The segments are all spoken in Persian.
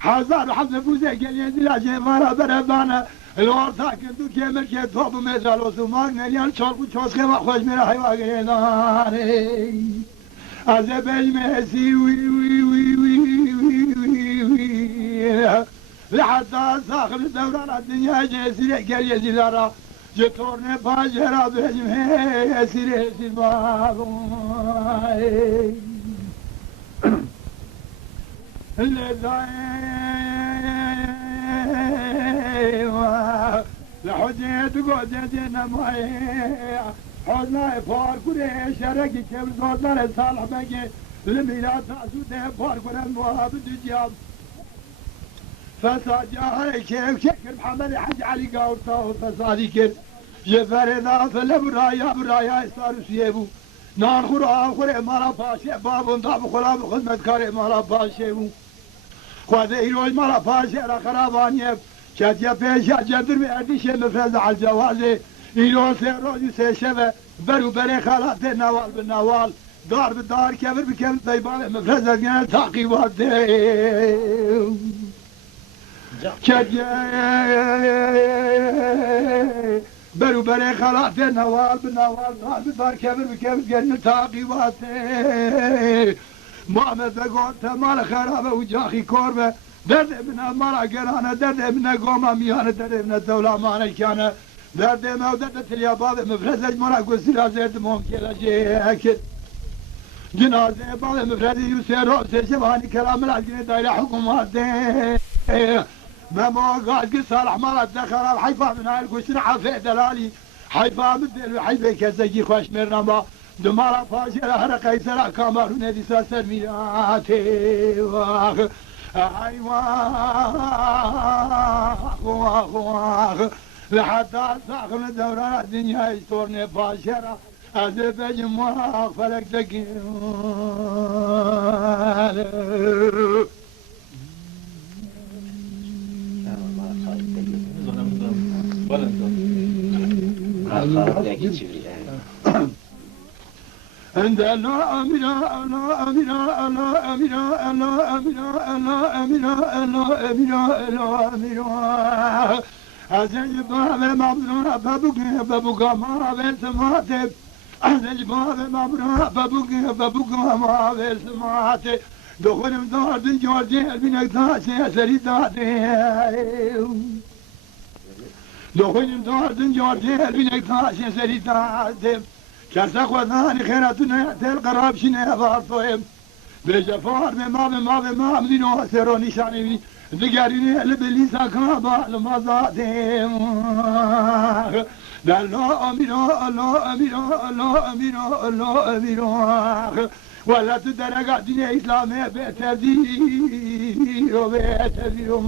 حزار حزب بوزه گلیه دیلاجه مارا بربانه الورتا کردو که مرکه توب مزال و سومار نریان چالکو چوسکه و خوش میره حیوه گریدانه از بیج مسی وی وی وی وی وی وی لحظة ساخر دوران الدنيا جسيرة قرية زلارة جتورنا باجرة بجمه يسيرة سلباب لحجيت قدتنا معي حزنا فاركوري شركي كيف صوتنا صالح بقي لميلاد تاسوده فاركوري المواب الدجاب فساد جاهي كيف شكر محمد حج علي قاورتا وفسادي كيف جفرنا فلبرايا برايا استارو سيبو نان خورا خوري مالا باشي بابون طاب خلا بخدمت كاري مالا باشي خواده ایروز مالا باشي را خرابانيب شاتيا بيشا جدر بأرديش مفرز على الجوازي ایروز سه روزي سه شبه برو بري خالات نوال بالنوال دار بالدار كبر بكبر طيبان مفرز الجنة تعقيبات برو بري خالات نوال بالنوال دار بالدار كبر بكبر جنة تعقيبات محمد بقول تمال خرابه وجاخي كوربه درد ابن مالا قرانه درد ابن قومه ميانه درد ابن الدولة مانا كان درد ما ودرد الياباب مفرزج مرا قسيلا زيد ممكن اجي جنازه بعض مفرزي يسير رأسه شبهاني كلام العجنة دايرة حكومات ما قاعد صالح مالا دخل حيفا من هاي القشن عفي دلالي حيفا مثل حيفا كزجي خوش مرنبا دمارا فاجر هر قيسر كامارون دي ساسر ميراتي واخ اي واخ لحتى ساخن دوران الدنيا يستورني فاجرة أزف جمواخ فلك تقيل عند الله أميرا الله أميرا الله أميرا الله أميرا الله أميرا الله أميرا الله أميرا أزج باب مبرور بابوك ما بسماتب أزج باب مبرور بابوك ما بسماتب دخلهم دار دن جوردي البنك تاسي سري تاسي دخلهم دار دن جوردي البنك تاسي سري تاسي كسق وثاني خيراتنا تل قراب شنا فاطيم بجفار ما مدينو سيرو نشاني ذكرني لبلي سكابا لما زادم الله أميرا الله أميرا الله أميرا الله أميرا ولا تدرك دين إسلامي بتدير وبتدير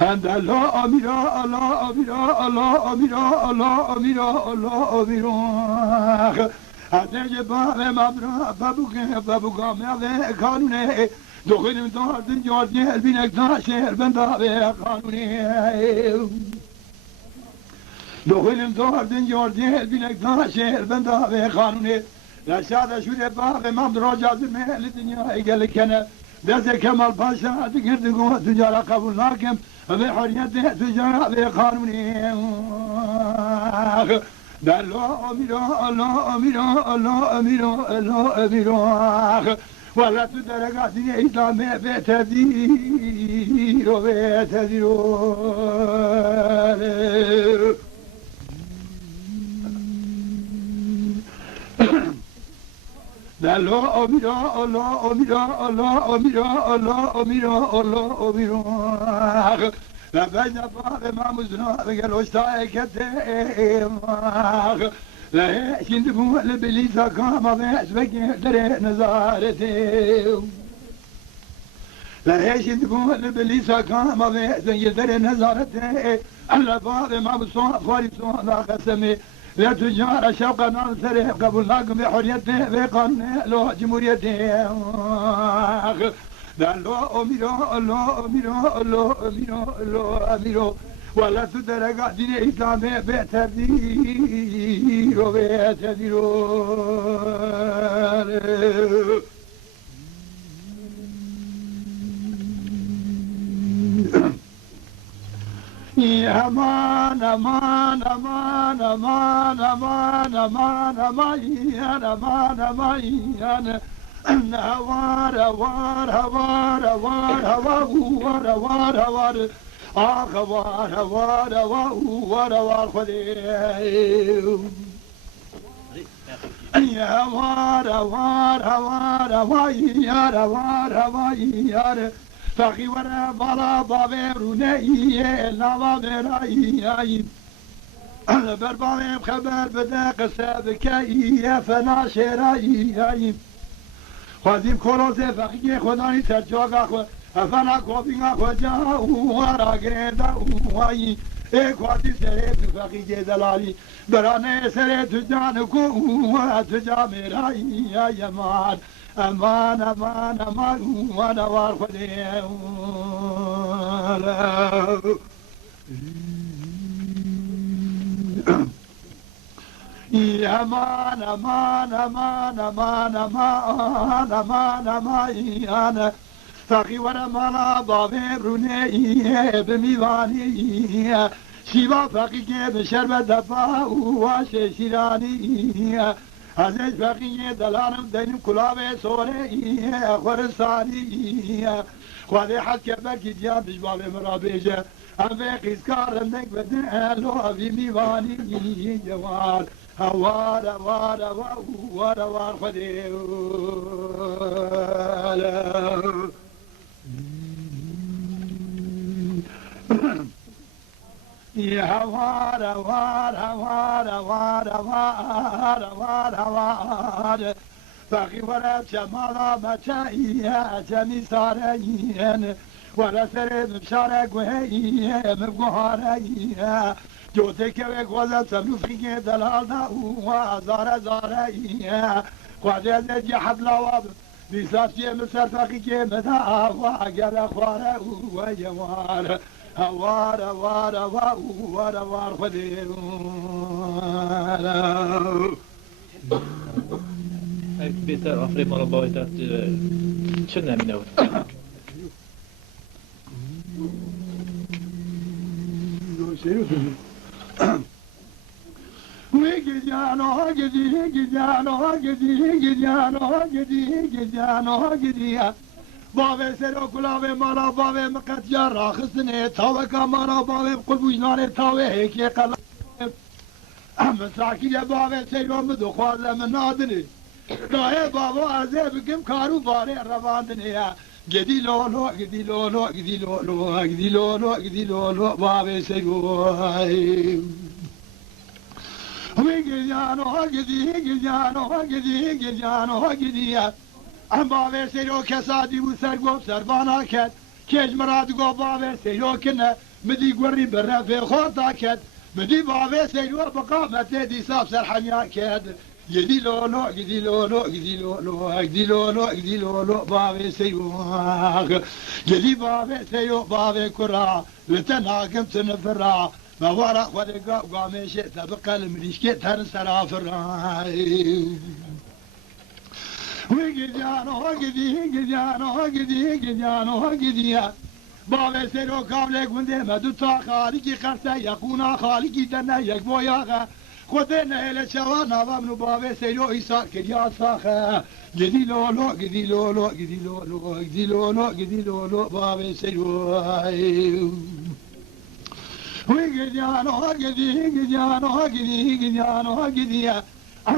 عند الله أميرا الله أميرا الله أميرا الله أميرا الله أميرا هذا جبال مبرا بابوك ما قانوني دخلهم دار جوردي البنك تاشر بندار قانوني دخلهم دار جوردي البنك تاشر بندار قانوني لا شاد شو باب مبرا جازم الدنيا قال لك انا دازه كمال باشا تقدر تقول تجارة قبول لكن بحرية تجارة بقانوني الله أميرا الله أميرا الله أميرا الله أميرا ولا تدرك دين إسلام بتدير وبتدير الله أميرا الله أميرا الله أميرا الله أميرا الله أميرا لا بين باب ما مزنا قالوا اشتاقتهم لا يشندبوا لبليزا كما بيسبك دري نزارتهم لهيش تقول بليسا كان ما في زنجدر نزارته ألا باب ما بصوان فاري صوان لا قسمي لا تجار شوقا ناصر قبل لكم بحريته بقانون لو جمهوريته لا لو أميرو لو أميرو لو أميرو لو أميرو ولا تدرك دين الإسلام بتدير وبتدير يا أمان أمان أمان أمان أمان أمان أمان يا أمان أمان يا هوار هوار هوار هوار هوار هوار هوار آخ هوار هوار هوار هوار خديو يا هوار هوار هوار هوار يا هوار هوار يا فقی ورا بالا بابه رونهیه لابه راییه بر بابه خبر بده قصه بکیه فنا شراییه خوازیم کلوزه فقیه خدایی ترجاقه خود فنا کوبینگه خود جا وارا گرده وایی ای خوازی سره فقیه دلالی برانه سره تجان کو تجا میراییه یمان أمان أمان أمان وأنا وارخد أمان أمان أمان أمان أمان أمان أمان فقي ورا مالا بابي بروني بميواني شيبا فقي بشربة دفا واشي شيراني هذا فقيه دلالم دين كلابه سوريه خرسانيه خواده حد كبك جيان بجبال مرابيجه أبي قيسكار عندك بدن لو أبي ميواني جوال هوار هوار هوار هوار خديو يا هوار هوار هوار هوار هوار هوار هوار باقي ورا جمالا مچايا جمي سارين ولا سرد مشارك وهي مبغاريا جوتك وغزا سمفيك دلالنا وزار زاريا خواجه زي حد لواب بيساتي مسر فقيك مدا واجل اخوار ويوار هوار هوار هوار هوار خديو بهتر آفرین ما رو باید چه نمینه بود بابه سر و کلاوه مالا بابه مقتیا راخصنه تاوه که مالا بابه قلبوجنانه تاوه هیکی قلبه مساکی بابه سر و مدو خوازه من نادنه دایه بابا ازه بگم کارو باره رواندنه گدی لولو گدی لولو گدی لولو گدی لولو گدی لولو بابه سر و همی گریانو گدی ام بابه سیرو کسادی و سرگوب سربانا کد کج مراد گو بابه سیرو کنه مدی گوری برفه خورتا کد مدی بابه سیرو بقامت دی ساب سرحنیا کد گدی لولو گدی لولو گدی لولو گدی لولو گدی لولو بابه سیرو گدی بابه سیرو بابه کرا لتناکم تنفرا موارا خودگا قامشه تبقى المريشكي تر سرافر وگدیانو گدی بابه سرو کابل گنده مدو تا خالقی قرصه یخونا خالقی دنه یک بویاغه خود نهل شوان نوامنو بابه سرو ایسار کریا ساخه گدی لولو گدی لولو گدی لولو گدی لولو گدی لولو بابه سرو وگدیانو گدی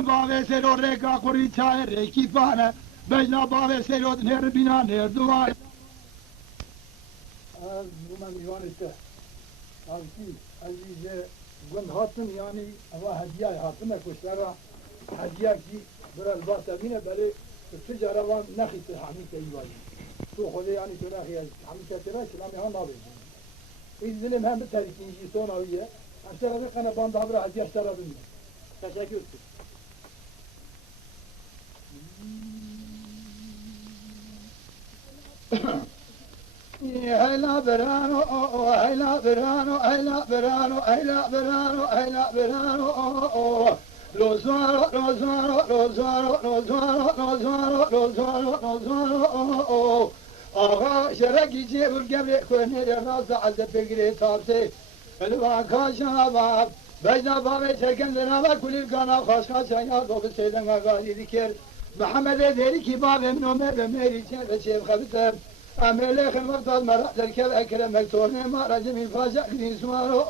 بابه سرو رکا قری چای رکی پانه بجنا بابه سرو نر بینا نر دوای از من یوانته آلتی عزیز گند هاتن یعنی اوا هدیه هاتن کشترا هدیه کی برای الباس امینه برای تجارت نخیت حمی کیوایی تو خودی یعنی تو نخی همین کسی را کلامی ها نابیدیم این ظلم هم به ترکینجی سوناویه اشترا بقنا باند عبر حدی اشترا بنده تشکر هلا برانو هلا برانو هلا برانو هلا برانو هلا برانو روزوارو روزوارو روزوارو روزوارو روزوارو روزوارو روزوارو آقا شرکی چه برگم کنه راز عز بگیره تابسه الوان کاشا بجنا بابه چکن لنا کلی کانا خوشا چنیا دو بسیدن آقایی دیگر محمد دیری کی بابه منومه به میری چه بچه بخبتم عمله خلق داد مرا در کل اکرم مکتورن ما رجمی فاجع نیسوارو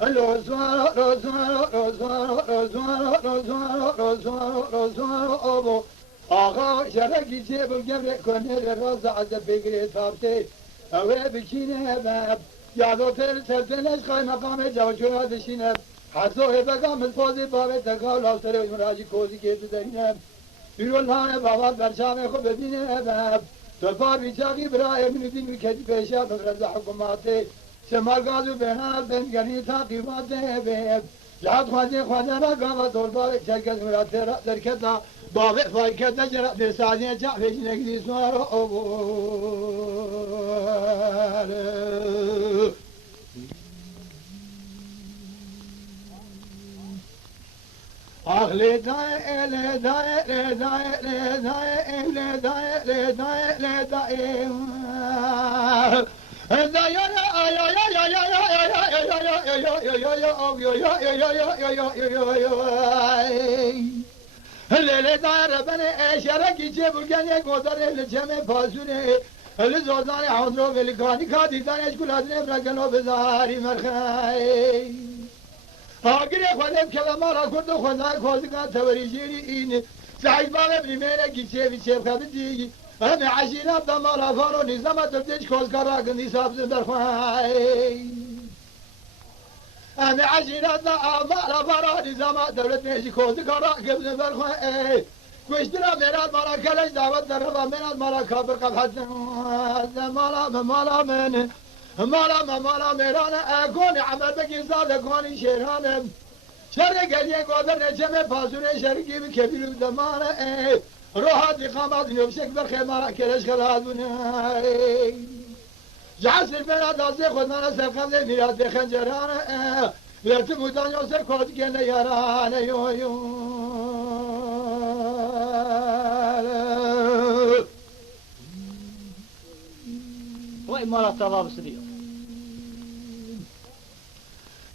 روزوارو روزوارو روزوارو روزوارو روزوارو روزوارو روزوارو آقا شرکی چه بگم کنه راز عذب بگیره تابته اوه بکینه بب یادو تر سلطنش خواهی مقام جوشورا دشینه حضو بگم الفاظی بابه تقال لاستره و مراجی کوزی که دارینه بیرولانه بابا برشام خود ببینه بب تو بیچاقی برای من دین میکدی پیشه بغرز حکوماته شمال گازو بهنال بنگنی تاقیباته بب جهاد خواهده را گاوا دولبار چرکت مراته را درکتا بابه فایکت نجرا برسازی چا پیشنه گدی سوارو آخ لدای لدای لدای لدای لدای لدای لدای لله دار بني شركي جيبوا كان يقدر الجمع فازونه الزوزان حضروا بالكاني كادي دانش كل هذا برجلوا بزاري مرخاي آگری خودم کلمارا کرد و خدا کوزگان توریجی این سعید بابا بریمه گیچه بیچه خبردی همه عشیرت دمارا فارو نظام تبدیش کوزگارا گندی سابز در خواهی همه عشیرت دمارا فارو نظام دولت میشی کوزگارا گندی در خواهی کشترا میراد مارا کلش دعوت در ربا میراد مارا کابر قبحت مالا من مالا میرانه اکون عمل بگی زاد اکونی شیرانه شر گلیه گودر نجمه پاسونه شرکی بی کبیرو دمانه روحات اقامات نیوشک برخی مارا کرش خلال بونه جعسر میراد آزی خودمانه سرقبل میراد بخنجرانه ورتی بودان یوسر کود گنه یارانه وای مارا تمام سدی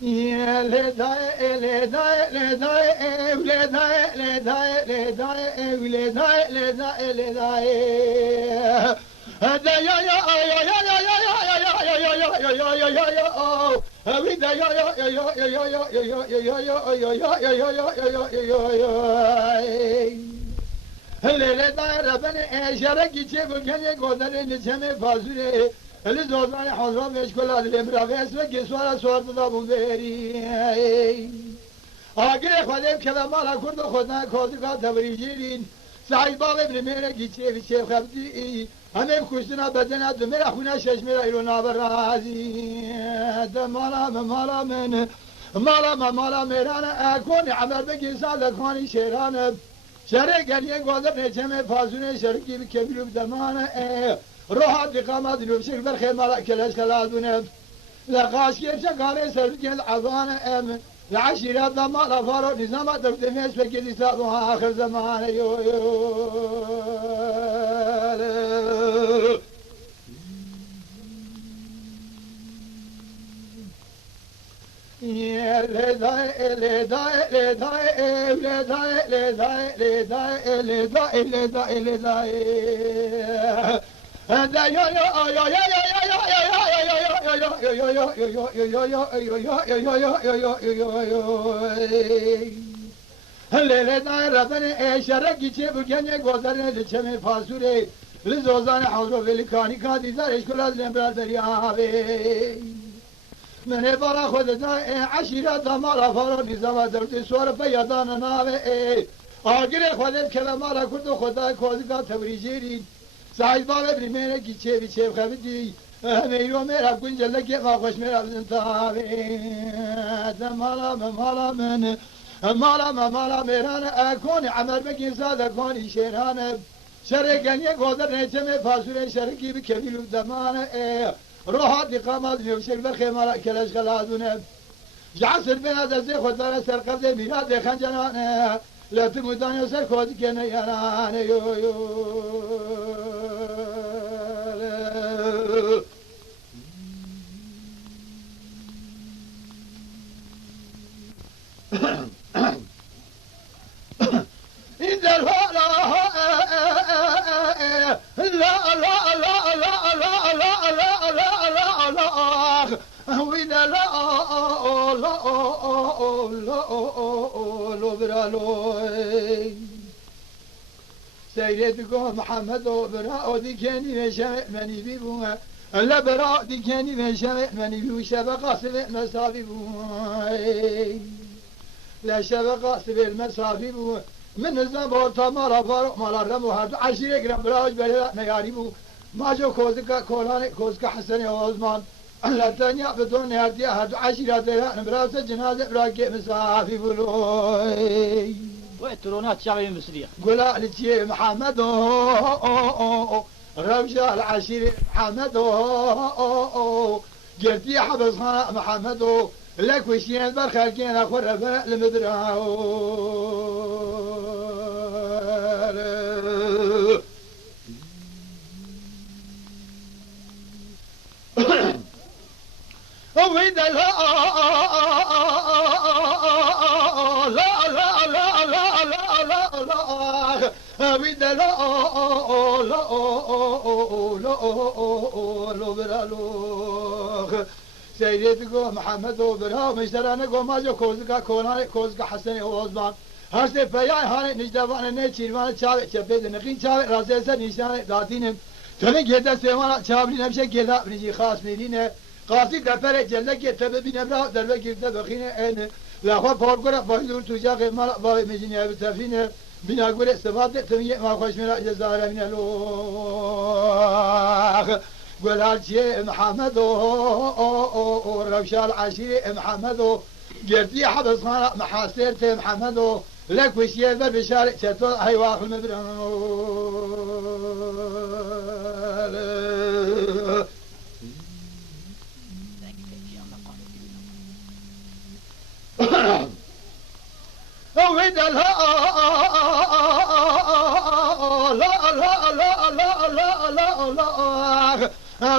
يا لداي لداي لداي لداي لداي لداي لداي لداي لداي هذا يا يا يا يا يا يا يا يا يا يا يا يا يا يا هذا يا يا يا يا يا يا يا يا يا هل داي ربنا شركي تشوف كان يقول لنا جمع فازوري هل زوجان حضرات مشغول عدل امراویس و گسوار سوار دادم بری آگر خودم کلام مالا کرد خودنا کازگاه تبریجین سعید باب ابن میره گیچه ویچه خبردی همه کشتنا بدنا دمر خونه شش میره ایران برازی مالا من مالا میران اکون عمر بگی سال خانی شیران شرع گلیه گوادر نجمه فازونه شرکی بکبیرو بدمانه روحات اقامات نفسك برخي مالا كلاش خلال بنام لقاش كيف شكالي سرقين العظان ام العشيرات مالا فارو نظامات تفتميش فكذي ساقوها آخر زمان يو هذا يا يا يا يا هل داير ربنا شرقي تشبو كان يقدر نجمع فاسوري لزوزان حضروا بالكاني كادي زارش كل هذا برادري من برا خودنا عشيرة مالا فارو نظام درت سوار فيضان ناوي آگر خودم که مالا کرد و خدا کازگاه توریجیری سعید بالا بریمینه کی چه بی چه خبدی میرو میرا کنجله که ما خوش میرا زنتابی مالا میران اکون عمر بگیر زاد اکونی شیرانه شرکانی گذر نیچه فاسوره شرکی بی کبیلو دمانه روحات لقامات میوشک برخی مالا کلش خلادونه جعصر بنا دزی خود برا سر قبضه میراد دخن جنانه لطی مدانی سر کودی که نیارانه این در حالا سيدك محمد وبراء ديكاني نشاء مني بيبوها لا براء ديكاني نشاء مني بيبو شبقة سبع مسافي بوها لا شبقة سبع المسافي بوها من الزنبور تمارا فاروق مالا رمو هردو عشيرك رم براج بلد نياري بو ما جو كوزكا كولاني كوزكا حسني وعثمان لا تانيا بدون هردي هردو عشيرة ديران براس جنازة براكي مسافي بلوي وإترونات شعبي مصرية قولا لتي محمد رمشة العشيرة محمد قلتي حبس خانا محمد لك وشيان برخالكين أخو الرفاء لمدرعو وإذا لا وإذا لا سيدتكم محمد وبرها مشترانكم ماجو كوزكا كوناني كوزكا حسني وعثمان هرسي فياي هاني نجدوان نيچيرمان چاوي چپيد نقين چاوي رازي سر نشان داتينم توني گيدا سيوانا چاولي نمشه گيدا بنجي خاص ميرينه قاصد دفر جلك تبي نبرا دربك يرتب بخينه ان لا خو فورغرا بايدور توجا مال باي مجني بتفينه بنا غور استفاده تمي ما خوش من جزائر من الله قولالشي محمد روشال عشيري محمد جرتي حبس خانا محاسرت محمد لك وشي بشارع شتو هي واخل مبرم وإذا لا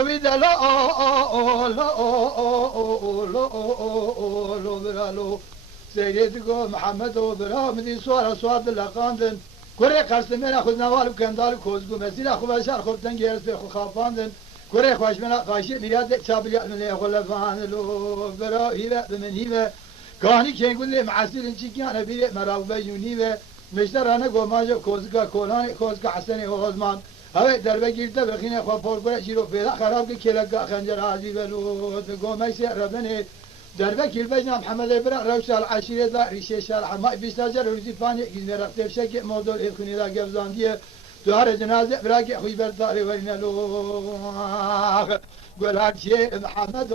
وإذا لا سيدكم محمد وبرا مدي سوار سواد لقاندن كوري قرسمنا خذ نوال كندال كوزغو مسينا خو بشار خفتن جيرس خو خافاندن كوري خوش من قاشي مياد شابل من يقول فان لو برا هيبه بمن هيبه كاني كان يقول لي معسل انشي انا بيري مراوبه يونيبه مشتر انا قوماجو كوزغا كولاني كوزغا حسني وغزمان هاي دربه گیرده بخینه خواه پرگوره شیرو پیدا خراب که کلگا خنجر عزی بلو تقومه سیربنه دربه کلبجنا محمد برا روش العشیره دا ریشه شال حمای بیشتاجر روزی فانی گزنه رقتف شک موضوع الخونی دا گفزاندیه دوار جنازه برا که خوی برداری ورینه لو قول هرچی محمد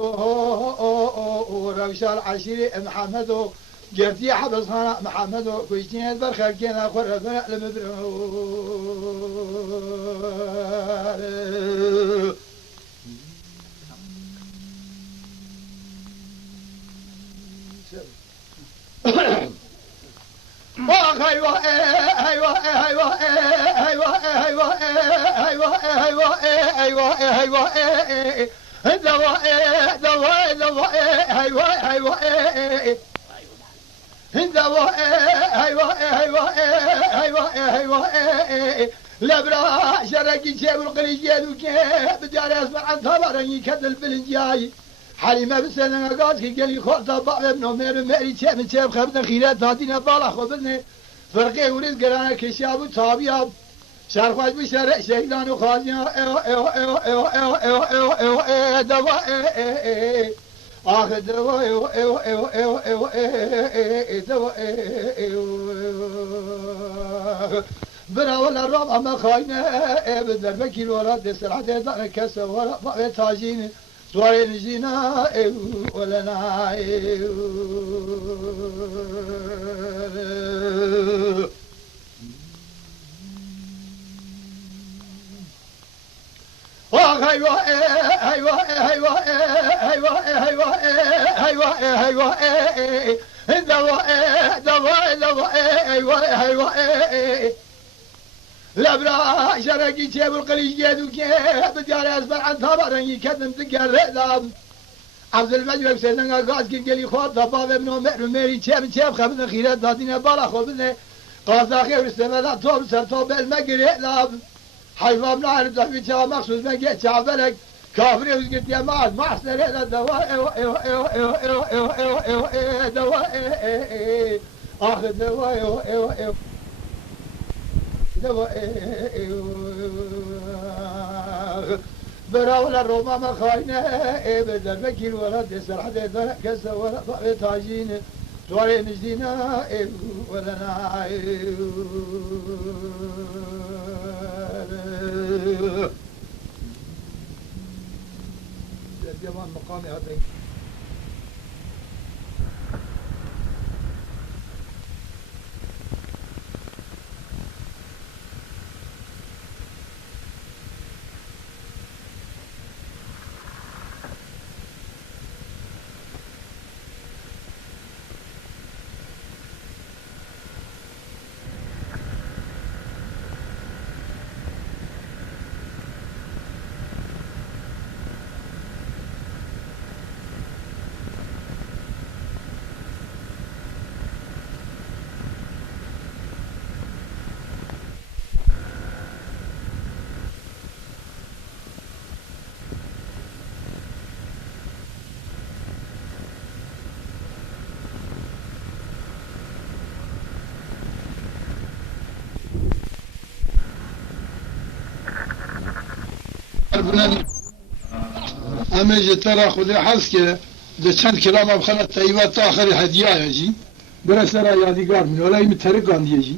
روش العشیره محمد جرتي حبس خانا محمد وكويتين برخر كينا خور ربنا لمبرو لبرا شرقي جيب القريجين وكيف بدي اسمع عن ثمرني كدل بالنجاي حليمه بسنه قاسكي قال لي خذ طبع ابن عمر ماري شيء من شيء خبز خيرات هاتينا بالا خبزني فرقي ولد قرانا كشاب وصابياب شرخواش بشرع شيطان وخازيان دواء آخر دواء دواء برا ولا الرام أما خاينة بدر بكيل ولا دسر حتى دار كسر ولا بقى تاجين سواري نجينا ولا ناي أيوة أيوة أيوة أيوة أيوة أيوة أيوة دواء دواء دواء أيوة أيوة لبرا شرقي جيب القليل جيدو كيف بديار أسبر عن ثمرني كدم تقرر عبد المجيد سيدنا قاعد قال خود ضباب ابن عمر ميري شيف خبز خيرات دادين بالا خبزنا قاعد اخر استمد توب سر توب المقرئ لاب حيوان نعرف ذا جا مخصوص ما جاء شعبلك كافر وقلت يا معد ما احسن لنا دواء دواء اخذ دواء براول الروما ما خاينة بدل بكيل ولا دسر حتى يدرك كسر ولا بقى تاجين سواري نجدينا ولا نعيب ديوان مقامي هذا اما جي ترى خذي حسكه ده چند كلام بخنا تايوات اخر هديه يجي برا سرا يادگار من ولا يمترقان يجي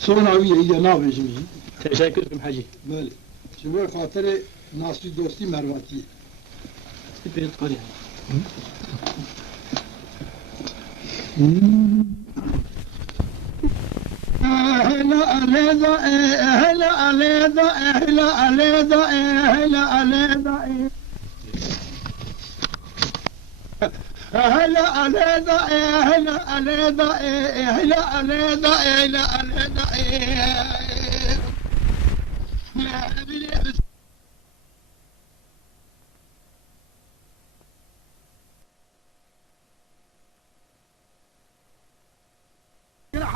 صونا ويا اذا نابج يجي تشكر لكم حاجي بله شو خاطر ناسي دوستي مرواتي بيت قريه هلا عليدا هلا عليدا هلا عليدا هلا عليدا هلا عليدا هلا عليدا هلا عليدا هلا عليدا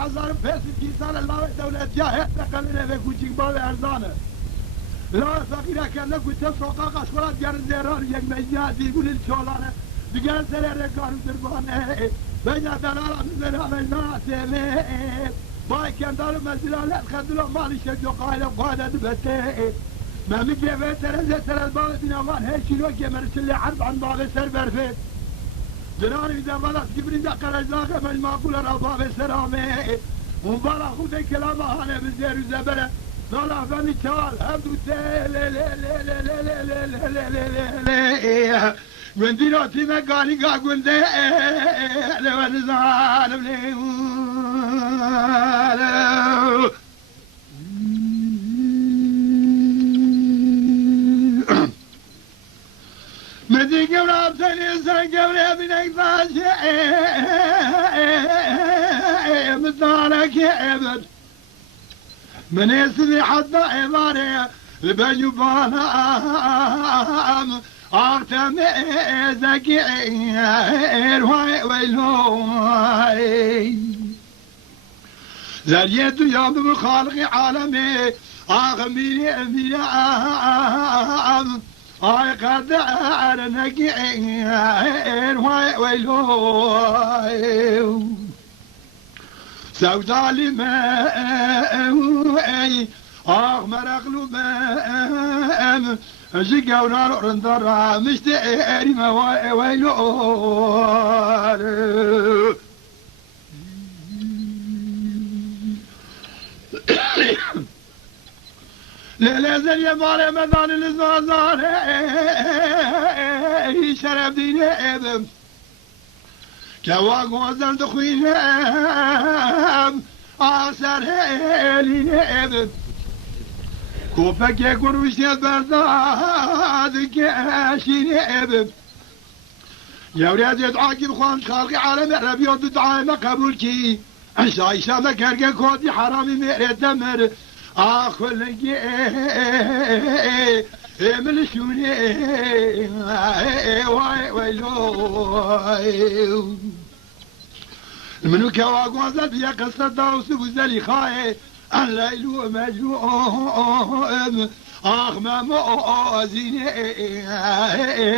حزار فاس الجيزان الله دولة جاهة تقلنا في كوشيك باب أرزانة لا فقيرة كان لكو تسوقا قشورات جارن زيران يك مجناتي يقول الشولانة بقال سلير ركارو دربانة بيجا دلالة من مجنات سيمي باي كان دارو مزلالة خدلو مالي شجو قايلة قادة دبته ما مكيفة ترزي ترزبان بنامان هيشيلو كمرس اللي حرب عن باب سر برفت جناني إذا ملك جبريل قرج لاغة من معقول الأبواب السلامة ومبارا خودي كلامه أنا بالزير وزبرة طلع فمي تال هبدو من ديناتي مقالي قاقول ده لو نزال مدي قبل بسني سنة قبل بنك فاشي مثالك عبد من يسري حتى عباري البني بالام اختم زكي هواي ويلوي زريت يا بخالق عالمي اغميني اميام I got the iron again, why, so darling, مرغلو ما جيكا ونار رندرا مشتاقي ما ويلو للازل يا مالي مدان الزوزان شرف دين ابن كوا غوزن دخوين آسر هلين ابن كوفك يكون وشيت برداد كاشين ابن يا ولاد يدعاكي خوان خالقي عالم عربي ودعاء ما قبول كي عشا ما كرقا كودي حرامي ميري دمر آخر لقي من شوني واي ويلو منو كواغوان زاد يا قصة داوس وزالي خاي الليل مجنون آخ ما موازيني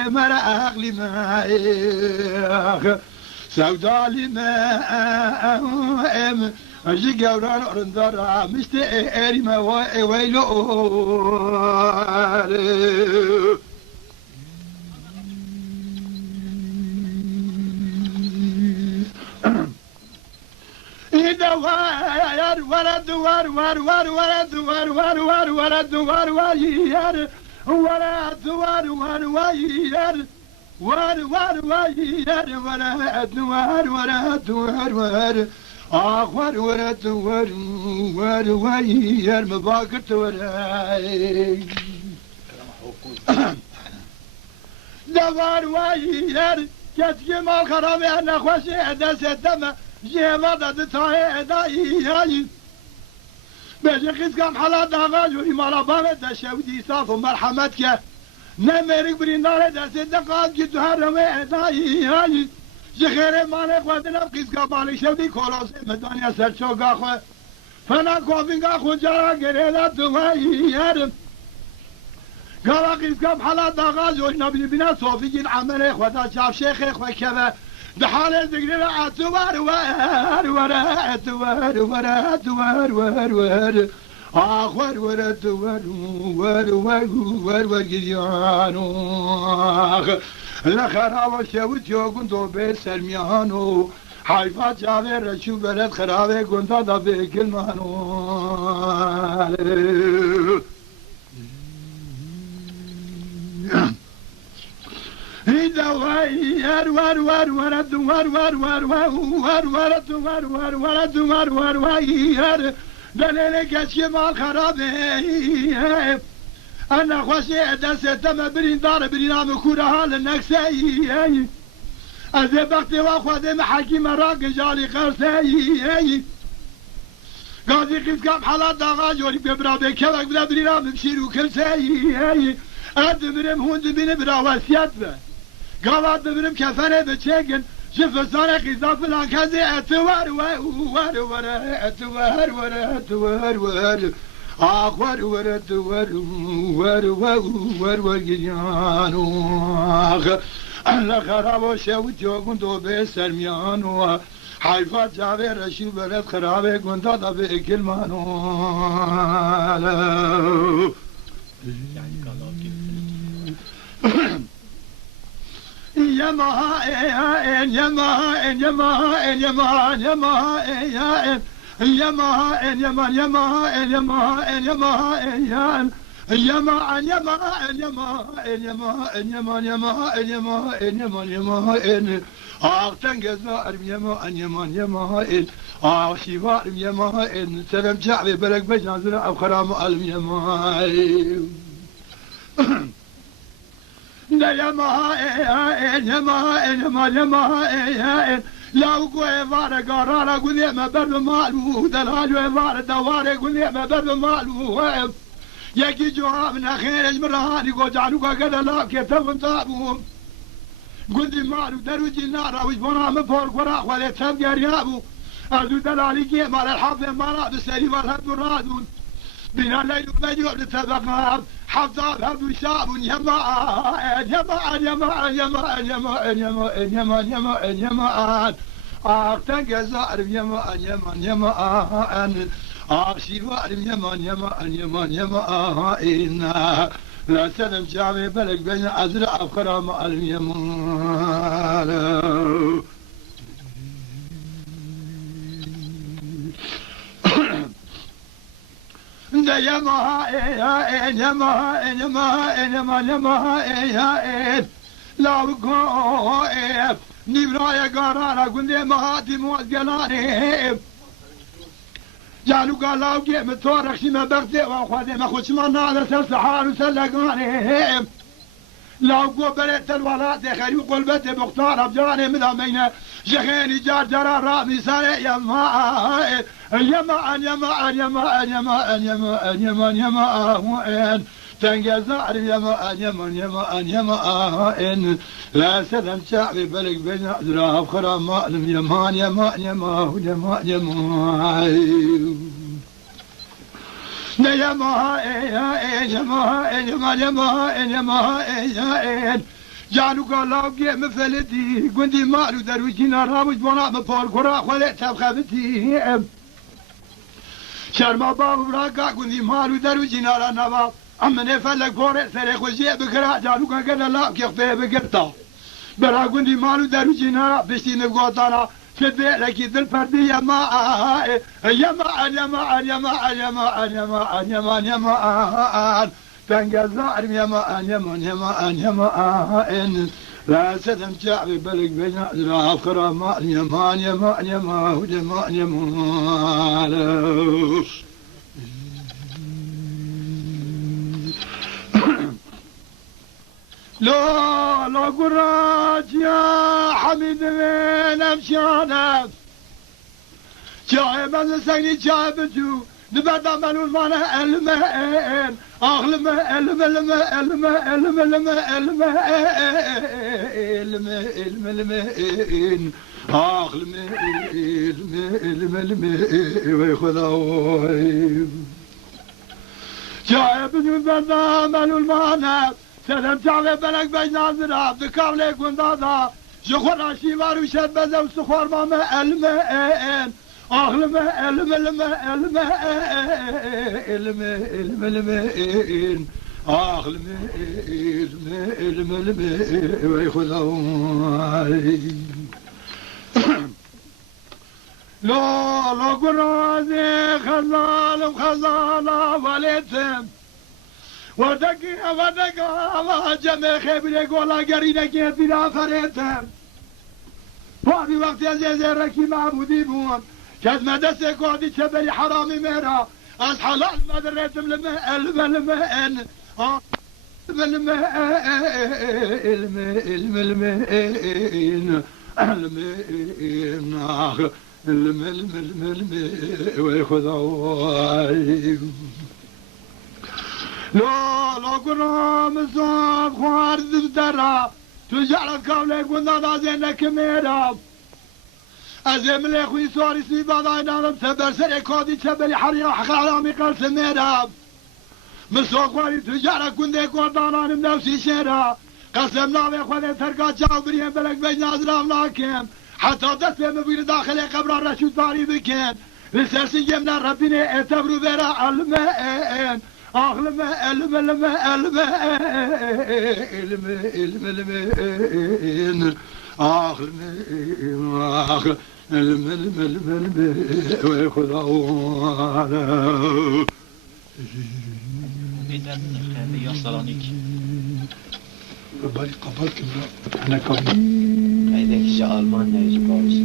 مرا أغلي ما سودالي ما أجي قوران أرندارا مستئري ما ويلو إذا وار ورد وار وار وار ورد وار وار وار ورد وار وير ورد وار وار وير وار وار وير ورد وار ورد وار وار آخر ورد وار وار وير مباكت وراي دوار وير كتكي ما خرامي أنا خوشي دست دم جيما داد تاي داي بيجي قيس كام حالات داغال وري مالا بامت دشودي صاف ومرحمتك نمرك بريندار دست دقات جدو هرمي داي جخير مالك ودنا قيس كام مالك شودي كولاس مدانيا سرچو غاخو فنا كوفين غاخو جارا غريلا دوائي قال قيس كام حالات داغال وري نبي بنا صوفي جين عمل خدا شاف شيخ اخو كذا بحال الذكر عتوار وار ورات وار ورات وار وار وار آخر ورات وار وار وار وار وار جيانو لخراب شوت يوغن دو بسرميانو حيفا جاوي رشو بلد خرابه گندا دا بكلمانو إذا وار وار وار ورد وار وار وار وار ورد وار وار ورد وار وار وار دليلك شمال خرابه أنا خوشي دست دم برين دار برين عم كورها للنكسي أذي بختي وأخذ حكيم راق جالي قرسي قاضي قيس كام حالات داغا جوري ببرا بكبك بلا برين عم بشيرو كرسي أدمرم هوند بين برا وسيات به قالت ببرم كفنه بچگن شفزانه قیزا فلان کزی اتوار وار وار اتوار وار اتوار وار آخوار وار اتوار وار وار وار گریانو آخ الله خرابو شوت جوگون دو به سرمیانو حیفات جاوه رشی بلد خرابه گندا دا به کلمانو يما يما يما يما يما يما يما يما يما يما يما يما يما يما آختن گزار يما يما يما آشیوار يما سلام شعبي بلک بجنازل او خرام علم يما يما يما يما يما لو قوي فار قرار قول يما برد مالو دلال فار دوار قول يما برد مالو يكي جوابنا خير اجمرهاني قو جعلوك قد لا كتب طابو قلت مالو دروجي النار وش برام فوق وراء ولا تبقى ريابو أرجو دلالي كي مال الحفظ مال بسري والهد الرادون بنا الليل بجوع لتبقى حفظ هب شعب يما يما يما يما يما يما يما يما يما أختن جزائر يما يما يما أن أشيوار يما يما يما يما إنا لا سلم شعبي بلك بين أزرع أخرى مع اليمن يما يما يما يما يما يما لا بقى نبرايا قرانا قندي مهاتي موت قلاني جالو قالوا قيم التورك شما بغدي واخواتي ما خدش ما نادر سلسحار وسلقاني لو قبلت الولاد خير قلبتي مختار بجاني مدامينه شخيني جار جرى رامي ساري يما يما يما يما يما يما يما يما تنقزار يما يما يما يما لا سلم شعبي بلق بين أدراف خرام مألم يمان يما يما يما يما يما يما يما يما يما جانو قالوا قيم فلدي قندي مالو دروجينا رامج بنا مفول كرا خليت بخفتي شرما باب براقا قندي مالو دروجينا رنبا أما نفلك فوري سريخ وجيه بكرا جانو قال لا كيخفيه بقرطا برا قندي مالو دروجينا بشتي نبقوطانا شدي لكي دل فردي يما يما يما يما يما يما يما يما تنقزار يما يما يما يما لا سدم شعبي بلق بين أدراف خرام يما يما يما يما يما لا قراج يا حميد من أمشانا شايب السيني شايب جو نبدا منو المانا المين أغلم الماء الماء الماء الماء المين أغلم الماء ويخذوه شايب نبدا منو المانا سلام تعالى بلق بين ناظرة بكام ليكون دادا شخور عشيوار وشد بزا وسخور ماما المين أغلم الماء الماء المين أغلم الماء ويخذون لا قرازي خزال وخزالة وليتم ودقا جمع خبري قولا قرينة كيتنا فريتم فاضي وقت يزيزي ركي معبودي بوم كاد مدسي قادي شبري حرامي ميرا از حلال مدريتم الماء الماء الماء ويخذوا لا قرام صاب خوارد الدرا تجعل الكولي قلنا نازينك ميرا أزيم لي خوي سواري سيبا داينا نمتبر سري كودي تبري حريق حقالامي قلس ميرا مسوق خواري تجعل كندي قردانا نمنوسي شيرا قسم نامي خواني ترقا جاو بريهم بلق بين نازرام لاكم حتى دست بمبير داخل قبر رشو داري بكين لسرسي يمنا ربيني اعتبروا برا الماء أغلم الماء الماء أغلم الماء ويخذون إذن هذه الصالونيك قبلت أنا قبل هذاك جاء ألمانيا يجي باريس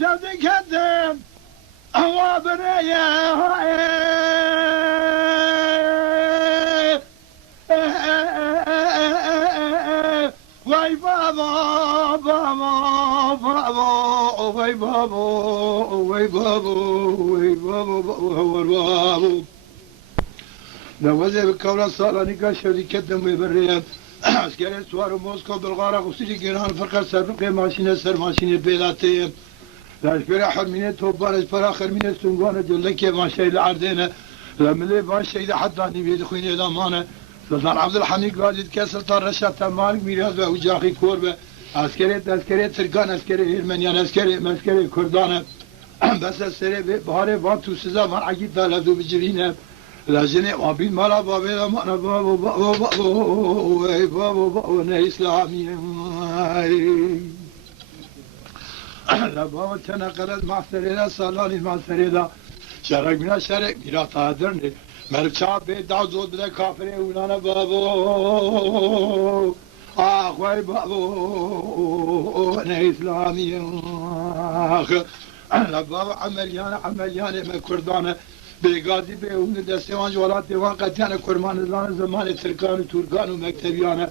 شفتي كذب هو بنية واي بابا بابا بابا واي بابا واي بابا واي بابا هو البابا نوزي بالكولة الصالونيكا شفتي كذب ويبريان عسكري سوار موسكو بالغارة وسيلي جيران فرقة سرقة ماشينة سر ماشينة بيلاتي لاشبرا حرمينة توبان اشبرا خرمينة سنقوانا جلكي ماشي العردينة لملي ماشي إذا حداني بيد خويني الأمانة سلطان عبد الحميد قاعد يتكسر طار رشاد مالك ميراث وجاخي كوربة عسكري تركان عسكري هيرمنيان عسكري كردانة بس السري بهاري وانتو سزا من عقيد دالدو بجرينة لجنه وابين مالا بابا ما بابا بابا بابا نه اسلامی لبا تنقلت معسرينا سالاني معسرينا شرق منا شرق ميرا تادرني مرچا به دازود بده کافره اونانا بابو آخوای بابو نه اسلامی آخ لبا عملیان مکردانه بگازی به اون دستوان جوالات دیوان قطیان کرمان زمان ترکان و ترکان و مکتبیانه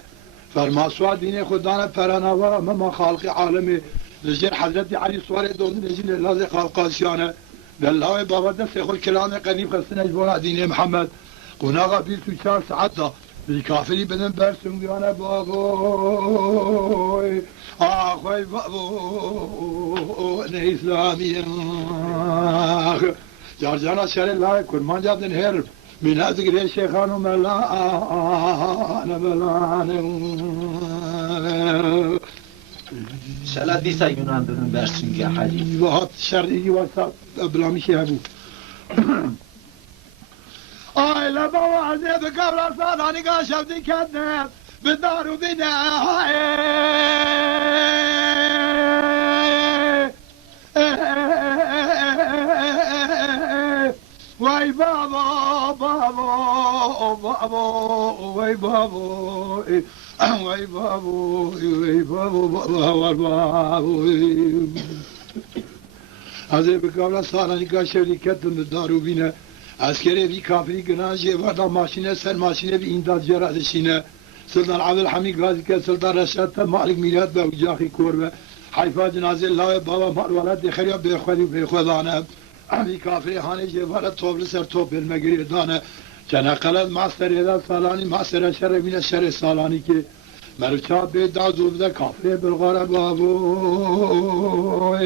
فرماسوا دین خدانه پراناورا مما خالق عالمی لجر حضرت علی سوار دوزن لجر لازه خالقاسیانه بالله بابا دست خود کلام قدیم خستن اجبارا دین محمد قناغا بیل تو 4 ساعت دا بالکافری بدن برسون بیانه بابوی آخوی بابو نه اسلامی آخ جارجانا شر الله کرمان جابدن هر من از گره شیخان و ملان شلا دیسا یونان بدن برسون که حاجی وهات شرعی واسا بلامیشی هبو آی لبا و عزیز قبل سالانی که شبدی کنه بدارو بینه وای بابا وای بابا وای بابا از بکاملا سالانی که شرکتون دارو بینه اسکری بی کافری گناجی وردا ماشینه سر ماشینه بی اینداد جرادشینه سلطان عبدالحمید غازی که سلطان رشاد مالک میلاد به وجاخی کوربه حیفا جنازه الله بابا مال ولد خریا به خودی به خودانه بی کافری هانه جوار توبل سر توب بالمگری دانه جنقلت معصر ادا سالانی معصر شر بین شر سالانی که مرچا به دازو بده کافری بالغاره بابو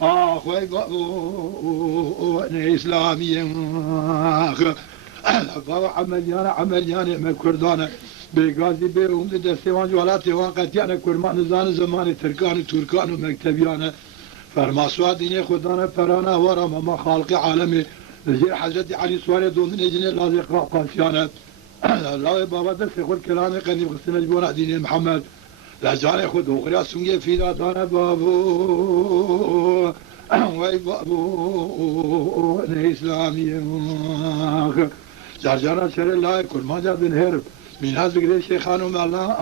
آخوی بابو نه اسلامی آخ بابا عملیان مکردانه بگازی به اون دستوان جوالات دیوان قطیان کرمان زمان ترکان و ترکان و مکتبیانه فرماسوا دین خدانه پرانه ورا مما خالق عالمی لجر حضرت علی سوار دوندن اجنه لازق قاسیانه الله بابا دست خود کلام قدیم خستن اجبارا دین محمد لجان خود اخریا سنگه فیدا دانه بابو وای بابو نه اسلامی جرجانا شر الله کرمان جابدن هرب من هز بگره شیخانو ملان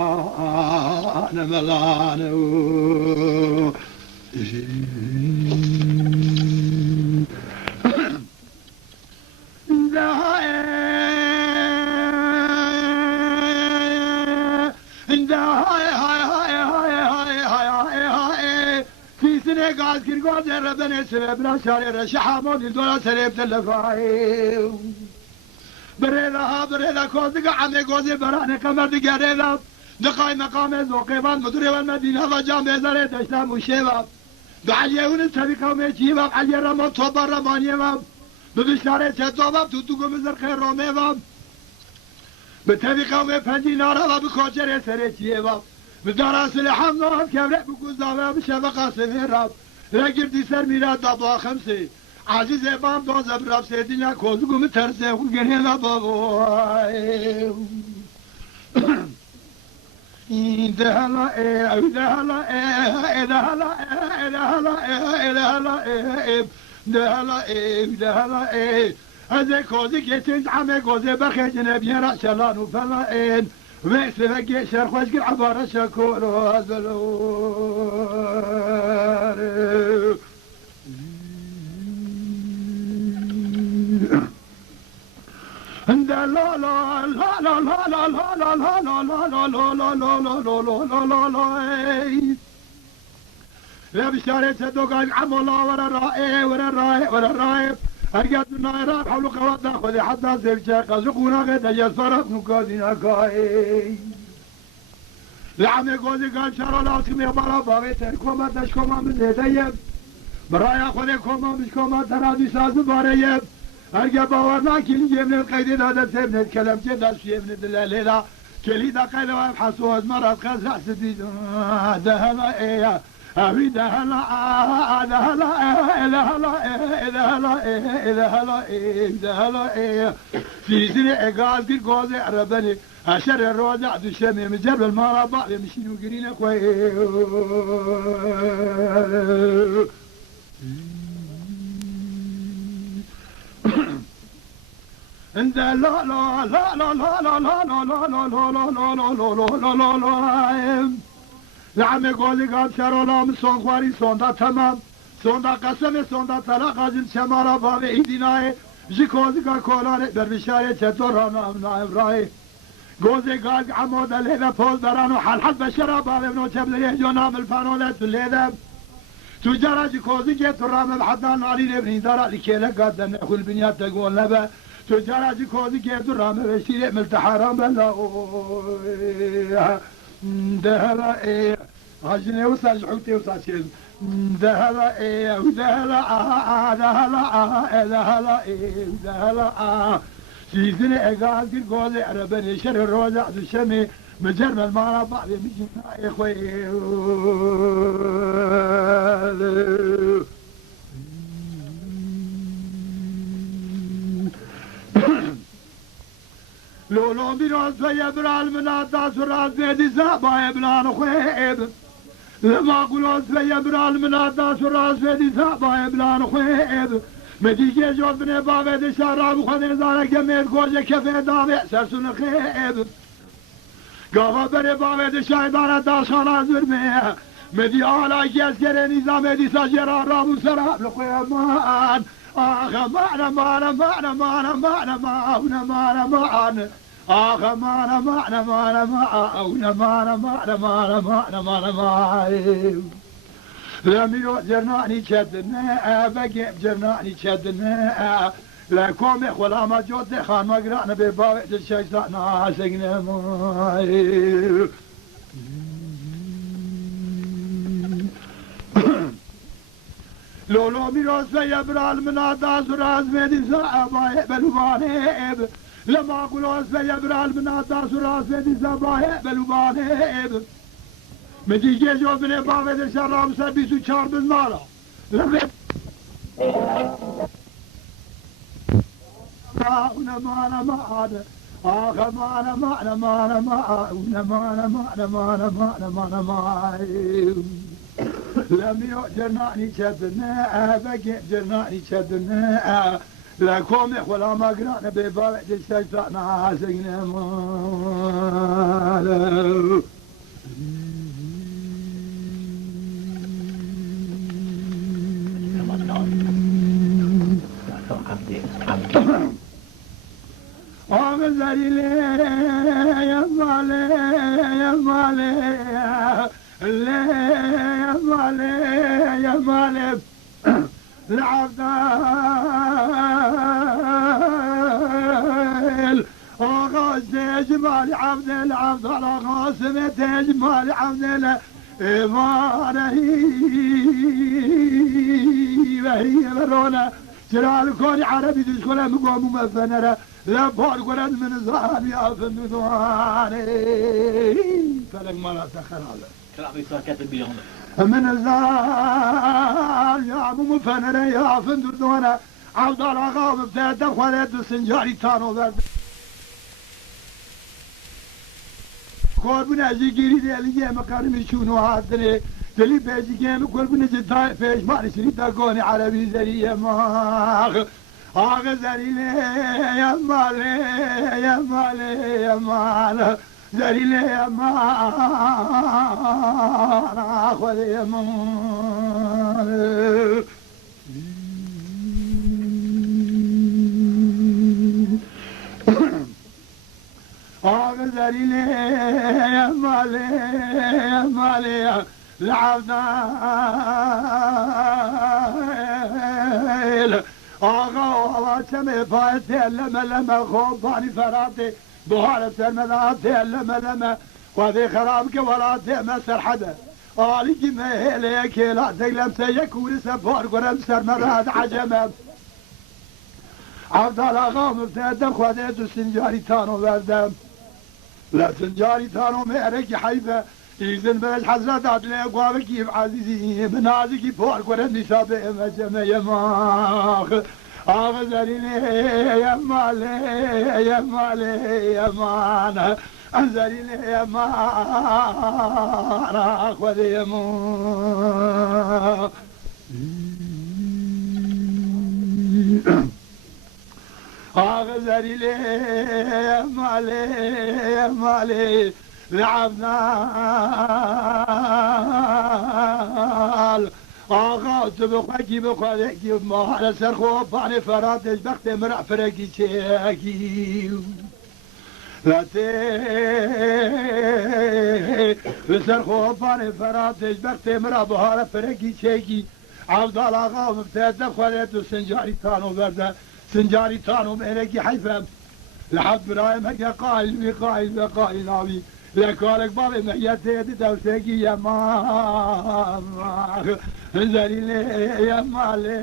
فیسنه گاز گرگاز ربن سبب نشاره رشحامون الدولا سریب تلفائی بريلا كوزق عمي كوزي براني قمر دقريلا دقاي مقام زوقيبان مدري والمدينة وجامع زريد اسلام وشيباب بعليون السبيقة وميشيباب علي رمض توبا رمانيباب ببشارة تدوباب تدوكو مزر خير روميباب بتبيقة وميبنجي نارا وبكوشر سريتيباب بدارا سلحام نوهم كبرق بكوزاوه بشبقا سفيراب رقب سر ميراد دابا خمسي عزیز بام دوز براب سیدینا کوزگو مترسه خود گریه بابای دهلا دهلا از کوزی که تنز عمه کوزی بخی جنبی را شلان و فلائن ویسه وگی شرخوش گر عباره شکور و ازلو لا لا لا لا لا لا لا لا لا لا لا لا بشارة صدقان عملا ورا رائع أرجع النار حول قوات ناخذ حتى زوجة قزقونا قد يصرف نقادنا كاي لعمي قوزي قال شارع لاسكم يا برا بابي تركوما تشكوما من هدايب برايا خذكوما مشكوما ترادي ساز باريب أرجع باورنا كل جمل قيد هذا سبنا الكلام جدا شيء من الليلة كلي دقيقة وابحثوا مرض خزع سديد هذا إيه هوی دهلا دهلا دهلا دهلا دهلا دهلا فیزین اگاز گیر گوز عربنی هشر روزع دشمي مجرب المارا بعض يمشينو قرينا كوي انت لا لا لا لا لا لا لا لا لا لا لا لا لا لا لا لعمي قولي قاب شرولا من صون خواري صون دا تمام صون دا قسم صون دا طلاق عزل شمارا باب ايديناي جيكوزي قا كولاري بربشاري چطور رانا نائم راي گوزه گاز عمود لیده پوز برانو حل بشرا بابنو چبلیه جنام الفانولت لیده تو جراجی کوزی که تو رام بحدان علی نبنی دارا لکیله قدن اخول بنیاد تقول نبا تو جراجی کوزی که تو رام بشیره ملتحرام بلا دهلا ايه عجنه وصل حوتي وصل شيء دهلا ايه ودهلا دهلا دهلا ايه دهلا سيزن اقال دي القول عربني شر الروزع الشمي مجرم المارا بعض مجمع اخوي لولو بيروز ويبرا المنادى سراز بيدي زابا يبلان خويب لما قلوز ويبرا المنادى سراز بيدي زابا يبلان خويب مديجي جوز بني بابي دي شراب وخذي زانا قمير كوجة كفي دامي سرسون خيب قافا بني بابي دي شايدانا داشانا زرمي مدي آلا كيسكري نظام دي سجرا رابو سراب لقيمان آخ معنا معنا معنا معنا معنا معنا معنا معنا آخ معنا معنا معنا معنا معنا معنا معنا معنا معنا معنا لميو جرناني شدنا بقيب جرناني شدنا لا كومي ولا ما جود خان ما قرأنا بباوع الشيطان سقنا ماي لولو ميروس يبرا المنادى سراز ميدي زعبا بلوبانيب لما قلوس يبرا المنادى سراز ميدي زعبا بلوبانيب مديجي جوز من بابي دي شراب سبيسو چار بالنارا لما معنا معنا معنا آخ معنا معنا معنا معنا معنا معنا معنا معنا معنا معنا لم يؤجرناني شدنا بقي جرناني شدنا لا كومي ولا ما قرانا ببابع دي شيطان سقنا مالا غزالي يا مالي يا مالي يا مالي يا مالي العبدال غاز جمال عبدال عبد الغاسم جمال عبدال إيمانه وهي مرونا جلال كوني عربي دشكولا مقوم مفنرة لا بارقرد من زهر يا فندواني فلك ما لا سخر هذا كلام يصير كاتب بيهم من الزهر يا ابو مفنرة يا فندواني عبد الغاب ابتدى خالد السنجاري تانو برد قربنا جيري دي اللي مكارم شنو هاتني دلي بيجي كان قربنا جدا فيش ما نشري تاكوني عربي زريه ما زريلي يا مالي يا مالي يا مال زريلي يا مال خذ يا مال زريلي يا مالي يا مالي العبدال آغا چمه پایت لما لما خوبانی فراتي بهارة المذاتي لما لما وذي خراب كوراتي ما سرحده آلي جمه ليك لا تقلم سيكون سفار قرم سر مذات عجمه عبد الآغا مبتدم خودت سنجاري تانو بردم لا سنجاري تانو مهرك حيفه إذن بلش حضرت عدل قوابكي بعزيزي بنازكي فوق قرن نسابة مجمع يماخ أغزريني يا مالي يا مالي يا مان أنزليني يا مان أخوذ يا مان أغزري لي يا مالي يا مالي لعبنا آغا تبقى بخالكي ما على سرخو باني فراتش بختي مرع فرقي شاكي لاتي لسرخو باني فراتش بختي مرع بهار فرقي شاكي عبد الله آغا مبتدى خالته سنجاري تانو برده سنجاري تانو مهلكي حيفهم لحد برايم هكا قائل ناوي لكارك بابي مهيتي دوسكي يا مان زري لي يا مالي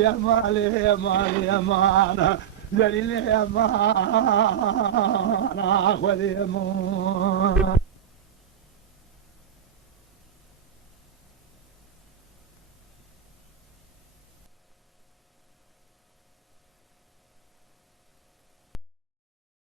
يا مالي يا مالي يا مان زري لي يا مان أخوذي يا مان